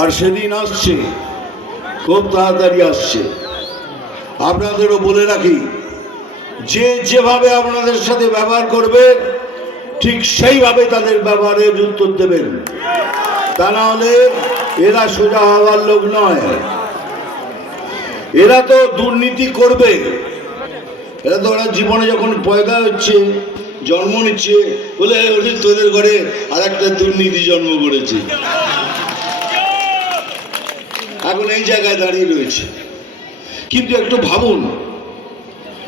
আর সেদিন আসছে, খুব তাড়াতাড়ি আসছে। আপনাদেরও বলে রাখি, যে যেভাবে আপনাদের সাথে ব্যবহার করবে ঠিক সেইভাবে তাদের ব্যবহারের উত্তর দেবেন। তা না হলে এরা সোজা হওয়ার লোক নয়। এরা তো দুর্নীতি করবে। এরা তো ওরা জীবনে যখন পয়দা হচ্ছে, জন্ম নিচ্ছে, বলে তোদের ঘরে আর একটা দুর্নীতি জন্ম করেছে, এখন এই জায়গায় দাঁড়িয়ে রয়েছে। কিন্তু একটু ভাবুন,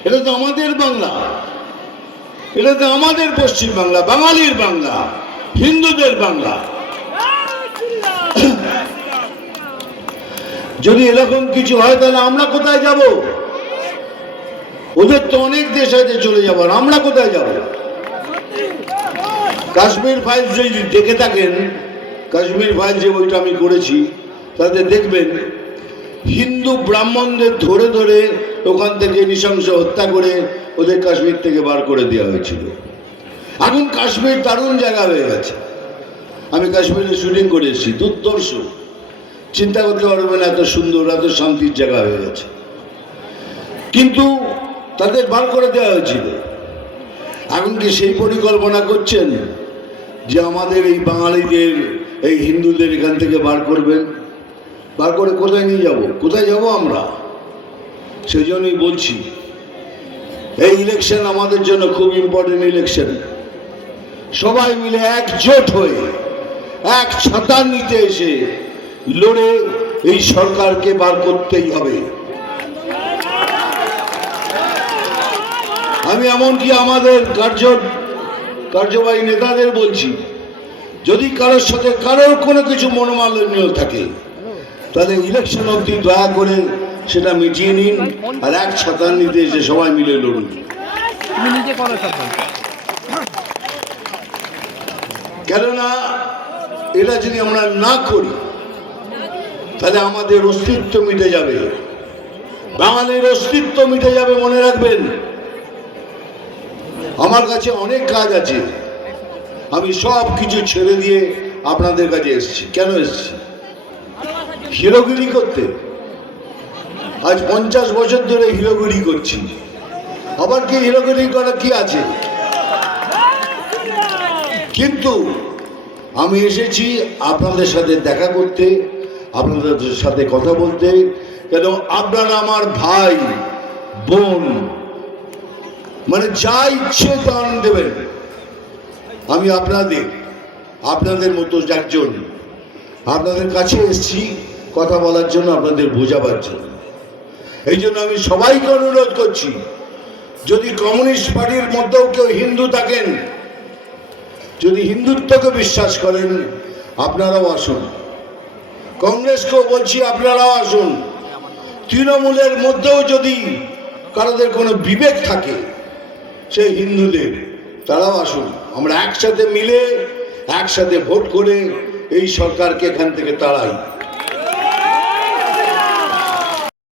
এটা তো আমাদের বাংলা, এটা তো আমাদের পশ্চিম বাংলা, বাঙালির বাংলা, হিন্দুদের বাংলা। যদি এরকম কিছু হয় তাহলে আমরা কোথায় যাব? ওদের তো অনেক দেশ আছে চলে যাবার, আমরা কোথায় যাব? কাশ্মীর ফাইলস যদি দেখে থাকেন, কাশ্মীর ফাইল যে বইটা আমি করেছি, তাতে দেখবেন হিন্দু ব্রাহ্মণদের ধরে ধরে ওখান থেকে নৃশংস হত্যা করে ওদের কাশ্মীর থেকে বার করে দেওয়া হয়েছিল। এখন কাশ্মীর দারুণ জায়গা হয়ে গেছে। আমি কাশ্মীরে শুটিং করে এসেছি, দুর্ধর্ষ, চিন্তা করতে পারবেন এত সুন্দর, এত শান্তির জায়গা হয়ে গেছে। কিন্তু তাদের বার করে দেওয়া হয়েছিল। এখন কি সেই পরিকল্পনা করছেন যে আমাদের এই বাঙালিদের, এই হিন্দুদের এখান থেকে বার করবেন? বার করে কোথায় নিয়ে যাব? কোথায় যাব আমরা? সেই জন্যই বলছি, এই ইলেকশন আমাদের জন্য খুব ইম্পর্টেন্ট ইলেকশন। সবাই মিলে একজোট হয়ে এক ছাতার নিতে এসে লড়ে এই সরকারকে বার করতেই হবে। আমি এমনকি আমাদের কার্যবাহী নেতাদের বলছি, যদি কারোর সাথে কারোর কোনো কিছু মনোমালিন্য থাকে তাহলে ইলেকশন অবধি দয়া করে সেটা মিটিয়ে নিন, আর এক ছাতার নিতে এসে সবাই মিলে লড়ুন। কেননা এটা যদি আমরা না করি তাহলে আমাদের অস্তিত্ব মিটে যাবে, বাঙালির অস্তিত্ব মিটে যাবে। মনে রাখবেন, আমার কাছে অনেক কাজ আছে, আমি সব কিছু ছেড়ে দিয়ে আপনাদের কাছে এসেছি। কেন এসেছি? হিরোগিরি করতে। আজ 50 বছর ধরে হিরোগিরি করছি। আবার কি হিরোগিরি করা কি আছে? কিন্তু আমি এসেছি আপনাদের সাথে দেখা করতে, আপনাদের সাথে কথা বলতে। কেন? আপনারা আমার ভাই বোন, মানে যা ইচ্ছে তা দেবেন। আমি আপনাদের মতো একজন, আপনাদের কাছে এসেছি কথা বলার জন্য, আপনাদের বোঝাবার জন্য। এই জন্য আমি সবাইকে অনুরোধ করছি, যদি কমিউনিস্ট পার্টির মধ্যেও কেউ হিন্দু থাকেন, যদি হিন্দুত্বকে বিশ্বাস করেন, আপনারাও আসুন। কংগ্রেসকেও বলছি, আপনারাও আসুন। তৃণমূলের মধ্যেও যদি কারোদের কোনো বিবেক থাকে, সেই হিন্দুদের, তারাও আসুন। আমরা একসাথে মিলে একসাথে ভোট করে এই সরকারকে এখান থেকে তাড়াই।